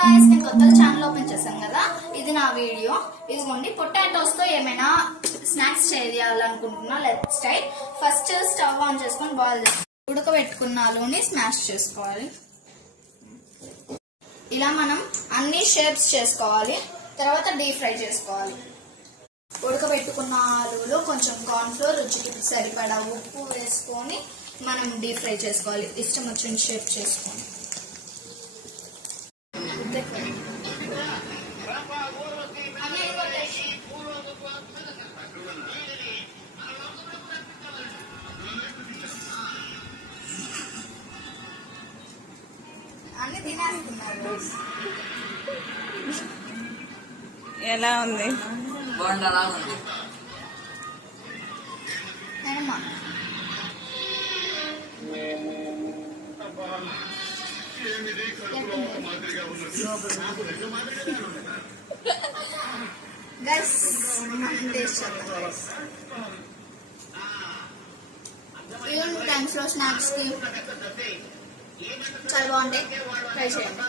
Guys, నేను కొత్తగా channel open చేశాను కదా, ఇది నా వీడియో. ఇదిగోండి, పొటాటోస్ తో ఏమైనా స్నాక్స్ చేయాలనుకుంటున్నా. Let's try. First stove on చేసుకొని బాయిల్ ఉడకబెట్టుకున్న ఆలూని స్మాష్ చేసుకోవాలి. ఇలా మనం అన్ని షేప్స్ చేసుకోవాలి. తర్వాత డీప్ ఫ్రై చేసుకోవాలి. ఉడకబెట్టుకున్న ఆలులో కొంచెం కార్న్ ఫ్లోర్, రుచికి సరిపడా ఉప్పు వేసుకొని మనం డీప్ ఫ్రై చేసుకోవాలి. ఇష్టం వచ్చిన షేప్ చేసుకొని అన్ని తినేస్తున్నారు. ఎలా ఉంది? గైస్, టేస్ట్ చేద్దాం. ఈవినింగ్ టైమ్స్ లో స్నాక్స్ కి చాలా బాగుంటాయి. ట్రై చేయండి.